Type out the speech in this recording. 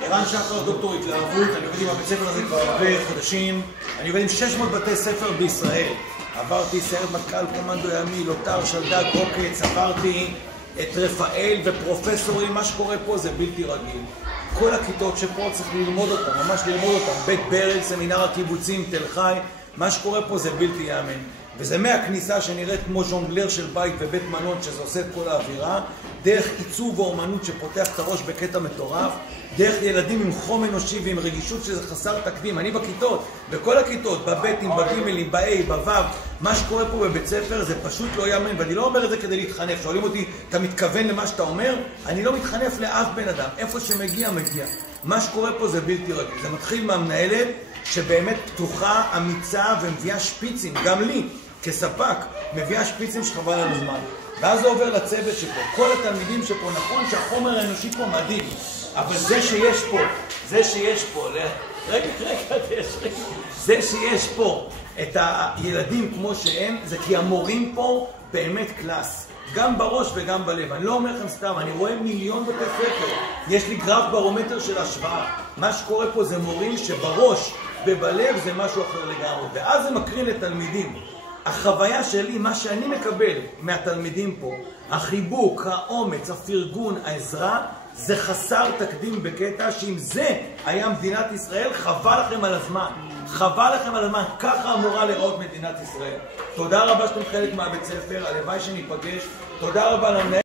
ערן שחר, דוקטור התלהבות, אני עובד עם הבית ספר הזה כבר הרבה חודשים, אני עובד עם 600 בתי ספר בישראל. עברתי סיירת מטכ"ל, קומנדו ימי, לוטר, שלדג, עוקץ, עברתי את רפאל ופרופסורים, מה שקורה פה זה בלתי רגיל. כל הכיתות שפה צריך ללמוד אותם, ממש ללמוד אותם, בית ברל, סמינר הקיבוצים, תל חי, מה שקורה פה זה בלתי יאמן. וזה מהכניסה שנראית כמו ז'ונגלר של בית ובית מלון שזה עושה את כל האווירה, דרך עיצוב ואומנות שפותח את הראש בקטע מטורף, דרך ילדים עם חום אנושי ועם רגישות שזה חסר תקדים. אני בכיתות, בכל הכיתות, בבטים, בגימלים, באי, בוו, מה שקורה פה בבית ספר זה פשוט לא יאמן, ואני לא אומר את זה כדי להתחנף. שואלים אותי, אתה מתכוון למה שאתה אומר? אני לא מתחנף לאף בן אדם, איפה שמגיע, מגיע. מה שקורה פה זה בלתי רגיל. זה מתחיל מהמנהלת שבאמת פתוחה, אמיצה ומביאה שפיצים, גם לי, כספק, מביאה שפיצים שחבל על הזמן. ואז זה עובר לצוות שפה, כל התלמידים שפה, נכון שהחומר האנושי פה מדהים, אבל זה שיש פה, זה שיש פה את הילדים כמו שהם, זה כי המורים פה באמת קלאס, גם בראש וגם בלב. אני לא אומר לכם סתם, אני רואה מיליון בתי ספר, יש לי גרף ברומטר של השוואה. מה שקורה פה זה מורים שבראש ובלב זה משהו אחר לגמרי, ואז זה מקרין לתלמידים. החוויה שלי, מה שאני מקבל מהתלמידים פה, החיבוק, האומץ, הפרגון, העזרה, זה חסר תקדים בקטע שאם זה היה מדינת ישראל, חבל לכם על הזמן. חבל לכם על הזמן, ככה אמורה לראות מדינת ישראל. תודה רבה שאתם חלק מהבית ספר, הלוואי שניפגש. תודה רבה למנהל.